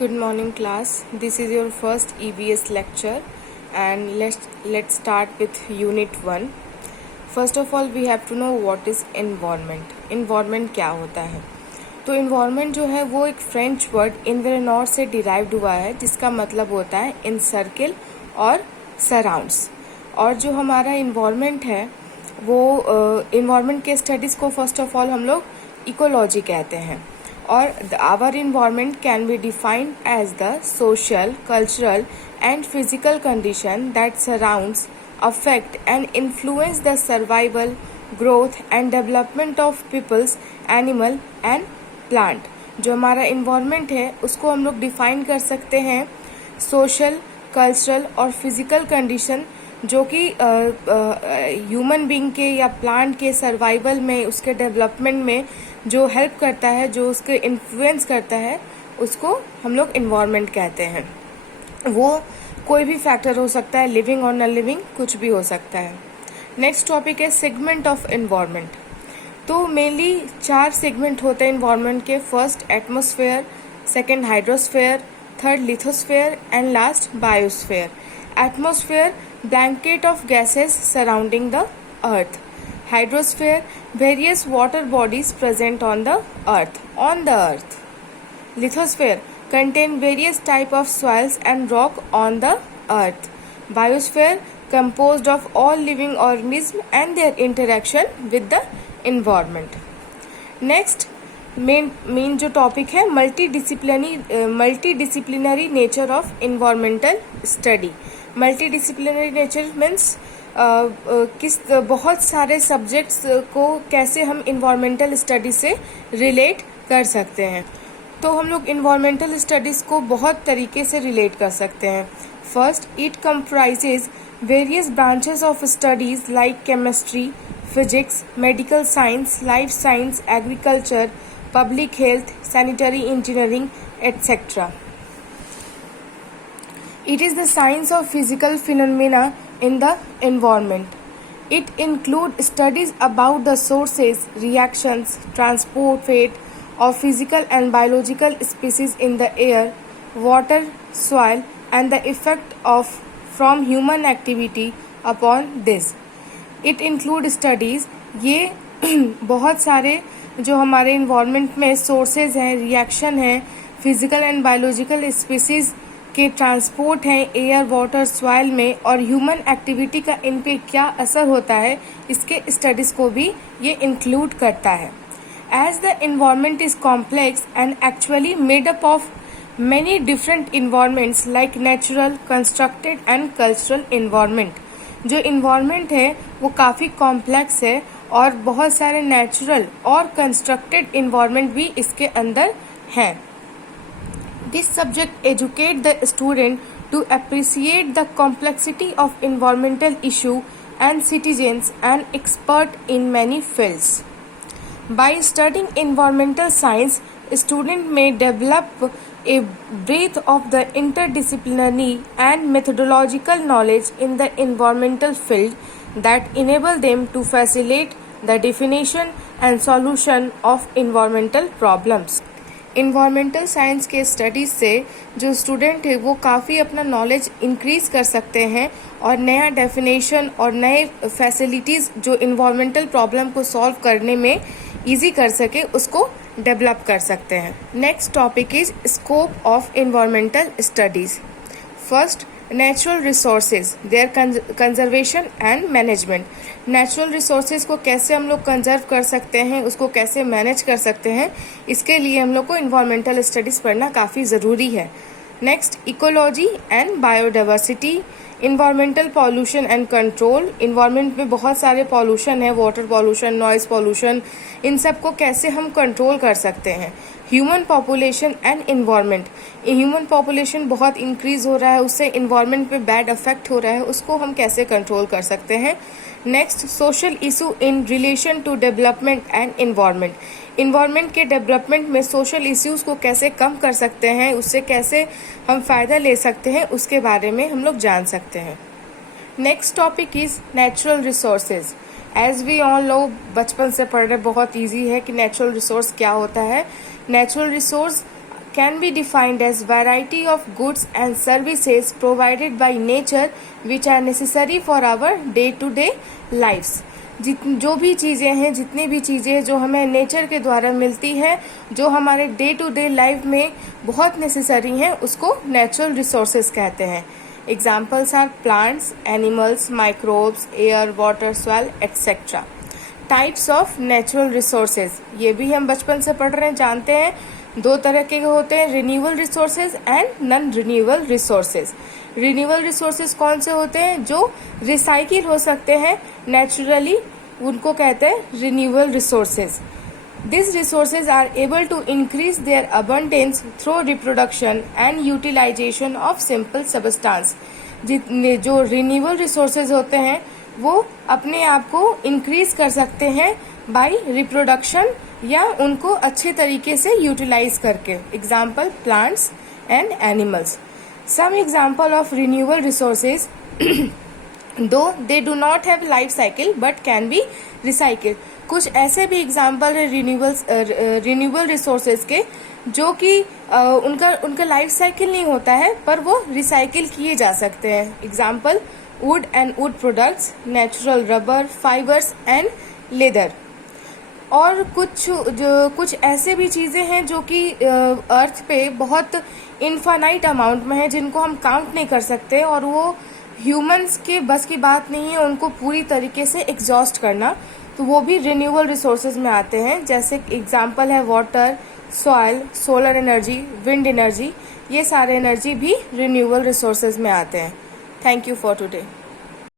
Good morning class. This is your first EVS lecture and let's start with unit 1. First of all we have to know what is environment. Environment क्या होता है? तो environment जो है वो एक French word environor से derived हुआ है जिसका मतलब होता है encircle और surrounds. और जो हमारा environment है वो environment के स्टडीज़ को फर्स्ट ऑफ ऑल हम लोग इकोलॉजी कहते हैं. और our environment can be defined as the social, cultural and physical condition that surrounds, affect and influence the survival, growth and development of peoples, animal and plant. जो हमारा environment है उसको हम लोग define कर सकते हैं social, cultural और physical condition जो कि ह्यूमन बीइंग के या प्लांट के सर्वाइवल में, उसके डेवलपमेंट में जो हेल्प करता है, जो उसके इन्फ्लुएंस करता है, उसको हम लोग इन्वायरमेंट कहते हैं. वो कोई भी फैक्टर हो सकता है, लिविंग और नॉन लिविंग, कुछ भी हो सकता है. नेक्स्ट टॉपिक है सेगमेंट ऑफ इन्वायरमेंट. तो मेनली 4 सेगमेंट होते हैं इन्वायरमेंट के. First atmosphere, second hydrosphere, third lithosphere and last biosphere. Atmosphere blanket of gases surrounding the earth. Hydrosphere various water bodies present on the earth. Lithosphere contain various type of soils and rock on the earth. Biosphere composed of all living organisms and their interaction with the environment. Next main जो topic है multidisciplinary nature of environmental study. Multidisciplinary nature means बहुत सारे subjects को कैसे हम environmental study से relate कर सकते हैं. तो हम लोग इन्वायरमेंटल स्टडीज़ को बहुत तरीके से रिलेट कर सकते हैं. First, it comprises various branches of studies like chemistry, physics, medical science, life science, agriculture, public health, sanitary engineering, etc. It is the science of physical phenomena in the environment. It includes studies about the sources, reactions, transport rate of physical and biological species in the air, water, soil, and the effect of from human activity upon this. It includes studies. ये बहुत सारे जो हमारे environment में sources हैं, reaction हैं, physical and biological species के transport हैं एयर, वाटर, सॉइल में, और ह्यूमन एक्टिविटी का इन पे क्या असर होता है, इसके स्टडीज़ को भी ये इंक्लूड करता है. As the environment is complex and actually made up of many different environments like natural, constructed and cultural environment. जो इन्वायरमेंट है वो काफ़ी कॉम्प्लेक्स है और बहुत सारे नेचुरल और कंस्ट्रक्टेड इन्वायरमेंट भी इसके अंदर हैं. This subject educate the student to appreciate the complexity of environmental issue and citizens and expert in many fields. By studying environmental science, student may develop a breadth of the interdisciplinary and methodological knowledge in the environmental field that enable them to facilitate the definition and solution of environmental problems. Environmental science के studies से जो student है वो काफ़ी अपना knowledge increase कर सकते हैं और नया डेफिनेशन और नए फैसिलिटीज़ जो इन्वायरमेंटल प्रॉब्लम को सॉल्व करने में ईजी कर सके उसको डेवलप कर सकते हैं. Next topic is scope of environmental studies. First, natural resources, their conservation and management. Natural resources को कैसे हम लोग कंजर्व कर सकते हैं, उसको कैसे मैनेज कर सकते हैं, इसके लिए हम लोग को इन्वायरमेंटल स्टडीज़ पढ़ना काफ़ी ज़रूरी है. Next, ecology and biodiversity. Environmental pollution and control. Environment में बहुत सारे पॉल्यूशन है, वाटर पॉल्यूशन, नॉइज़ पॉल्यूशन, इन सब को कैसे हम कंट्रोल कर सकते हैं. Human population and environment. Human population बहुत इंक्रीज हो रहा है, उससे इन्वायरमेंट पे बैड अफेक्ट हो रहा है, उसको हम कैसे कंट्रोल कर सकते हैं. Next, social issue in relation to development and environment. Environment के डेवलपमेंट में सोशल इश्यूज़ को कैसे कम कर सकते हैं, उससे कैसे हम फ़ायदा ले सकते हैं, उसके बारे में हम लोग जान सकते हैं. Next topic is natural resources. As we all know, बचपन से पढ़ रहे, बहुत ईजी है कि नेचुरल रिसोर्स क्या होता है. Natural resource can be defined as variety of goods and services provided by nature which are necessary for our day-to-day lives. जो भी चीज़ें हैं, जितनी भी चीज़ें जो हमें नेचर के द्वारा मिलती है, जो हमारे डे टू डे लाइफ में बहुत नेसेसरी हैं, उसको नेचुरल रिसोर्सेज कहते हैं. Examples are plants, animals, microbes, air, water, soil etcetera. Types of natural resources, ये भी हम बचपन से पढ़ रहे हैं, जानते हैं. 2 तरह के होते हैं, renewable resources and non renewable resources. Renewable resources कौन से होते हैं? जो रिसाइकिल हो सकते हैं नेचुरली, उनको कहते हैं renewable resources. These resources are able to increase their abundance through reproduction and utilization of simple substance. जितने जो रिन्यूएबल रिसोर्सेज होते हैं वो अपने आप को इंक्रीज कर सकते हैं बाय रिप्रोडक्शन या उनको अच्छे तरीके से यूटिलाइज करके. Example plants and animals. Some examples of renewable resources though they do not have life cycle but can be recycle. कुछ ऐसे भी एग्जाम्पल है रिन्यूएबल रिसोर्सेज के जो कि उनका लाइफ साइकिल नहीं होता है पर वो रिसाइकिल किए जा सकते हैं. Example would and would products, natural rubber, fibres and leather. और कुछ ऐसे भी चीज़ें हैं जो कि अर्थ पे बहुत इनफाइनाइट अमाउंट में है, जिनको हम काउंट नहीं कर सकते और वो ह्यूमंस के बस की बात नहीं है उनको पूरी तरीके से एग्जॉस्ट करना. तो वो भी रिन्यूएबल रिसोर्सेज में आते हैं. जैसे एग्जांपल है water, soil, solar energy, wind energy. ये सारे एनर्जी भी रिन्यूएबल रिसोर्सेज में आते हैं. Thank you for today.